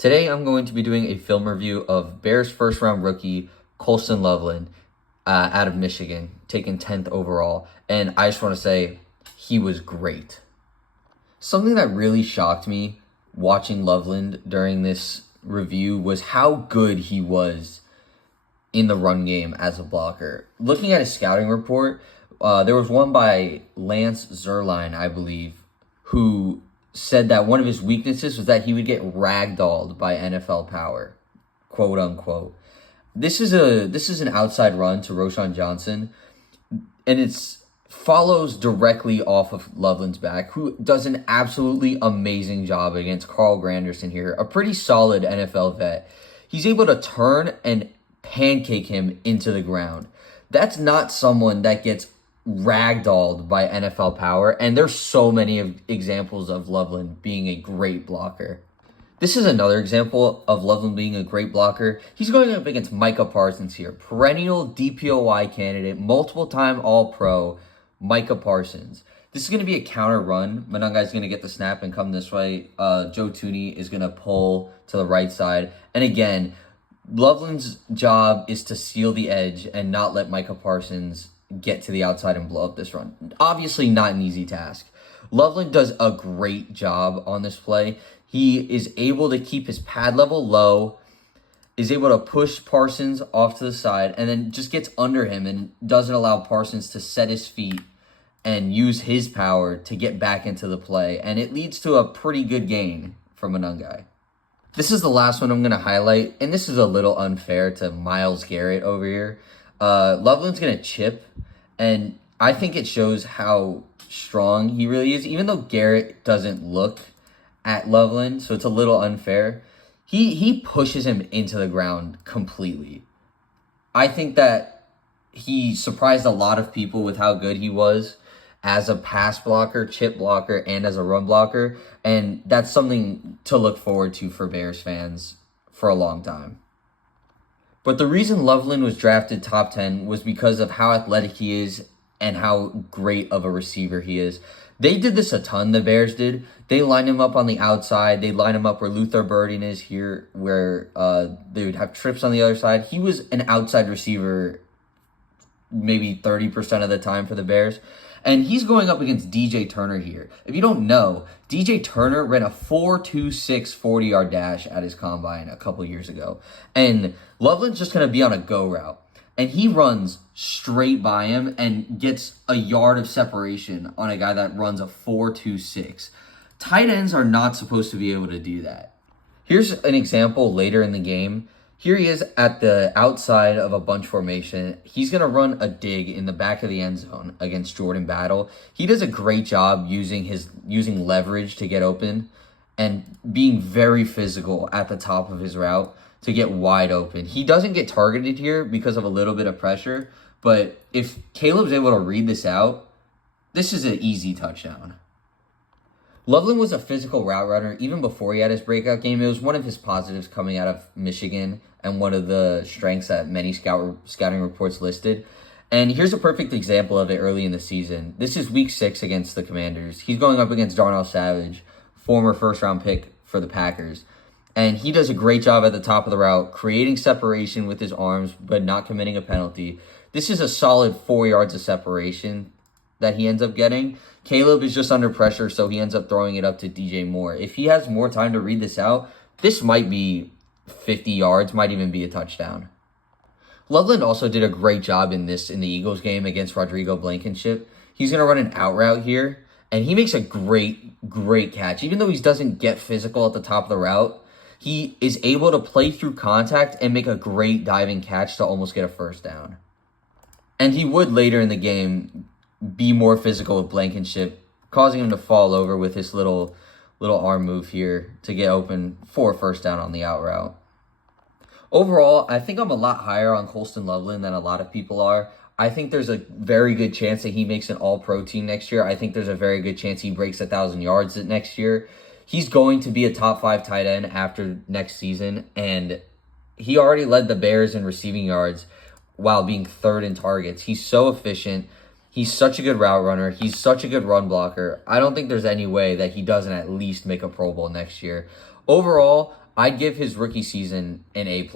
Today I'm going to be doing a film review of Bears first round rookie Colston Loveland out of Michigan, taken 10th overall. And I just want to say he was great. Something that really shocked me watching Loveland during this review was how good he was in the run game as a blocker. Looking at his scouting report, there was one by Lance Zierlein, I believe, who said that one of his weaknesses was that he would get ragdolled by NFL power, quote unquote. This is an outside run to Roschon Johnson, and it's follows directly off of Loveland's back, who does an absolutely amazing job against Carl Granderson here, a pretty solid NFL vet. He's able to turn and pancake him into the ground. That's not someone that gets ragdolled by NFL power, and there's so many examples of Loveland being a great blocker. This is another example of Loveland being a great blocker. He's going up against Micah Parsons here, perennial DPOY candidate, multiple-time All-Pro, Micah Parsons. This is going to be a counter run. Monunga is going to get the snap and come this way. Joe Tooney is going to pull to the right side. And again, Loveland's job is to seal the edge and not let Micah Parsons get to the outside and blow up this run. Obviously not an easy task. Loveland does a great job on this play. He is able to keep his pad level low, is able to push Parsons off to the side, and then just gets under him and doesn't allow Parsons to set his feet and use his power to get back into the play. And it leads to a pretty good gain from Monunga. This is the last one I'm going to highlight, and this is a little unfair to Myles Garrett over here. Loveland's going to chip, and I think it shows how strong he really is, even though Garrett doesn't look at Loveland, so it's a little unfair. He pushes him into the ground completely. I think that he surprised a lot of people with how good he was as a pass blocker, chip blocker, and as a run blocker, and that's something to look forward to for Bears fans for a long time. But the reason Loveland was drafted top 10 was because of how athletic he is and how great of a receiver he is. They did this a ton, the Bears did. They lined him up on the outside. They lined him up where Luther Burden is here, where they would have trips on the other side. He was an outside receiver maybe 30% of the time for the Bears. And he's going up against DJ Turner here. If you don't know, DJ Turner ran a 4.26 40-yard dash at his combine a couple years ago. And Loveland's just going to be on a go route. And he runs straight by him and gets a yard of separation on a guy that runs a 4.26. Tight ends are not supposed to be able to do that. Here's an example later in the game. Here he is at the outside of a bunch formation. He's going to run a dig in the back of the end zone against Jordan Battle. He does a great job using leverage to get open and being very physical at the top of his route to get wide open. He doesn't get targeted here because of a little bit of pressure, but if Caleb's able to read this out, this is an easy touchdown. Loveland was a physical route runner even before he had his breakout game. It was one of his positives coming out of Michigan and one of the strengths that many scouting reports listed. And here's a perfect example of it early in the season. This is week 6 against the Commanders. He's going up against Darnell Savage, former first-round pick for the Packers. And he does a great job at the top of the route, creating separation with his arms, but not committing a penalty. This is a solid 4 yards of separation that he ends up getting. Caleb is just under pressure, so he ends up throwing it up to DJ Moore. If he has more time to read this out, this might be 50 yards, might even be a touchdown. Loveland also did a great job in the Eagles game against Rodrigo Blankenship. He's going to run an out route here, and he makes a great catch. Even though he doesn't get physical at the top of the route, he is able to play through contact and make a great diving catch to almost get a first down. And he would later in the game be more physical with Blankenship, causing him to fall over with his little arm move here to get open for a first down on the out route. Overall, I think I'm a lot higher on Colston Loveland than a lot of people are. I think there's a very good chance that he makes an all-pro team next year. I think there's a very good chance he breaks 1,000 yards next year. He's going to be a top 5 tight end after next season, and he already led the Bears in receiving yards while being 3rd in targets. He's so efficient. He's such a good route runner. He's such a good run blocker. I don't think there's any way that he doesn't at least make a Pro Bowl next year. Overall, I'd give his rookie season an A+.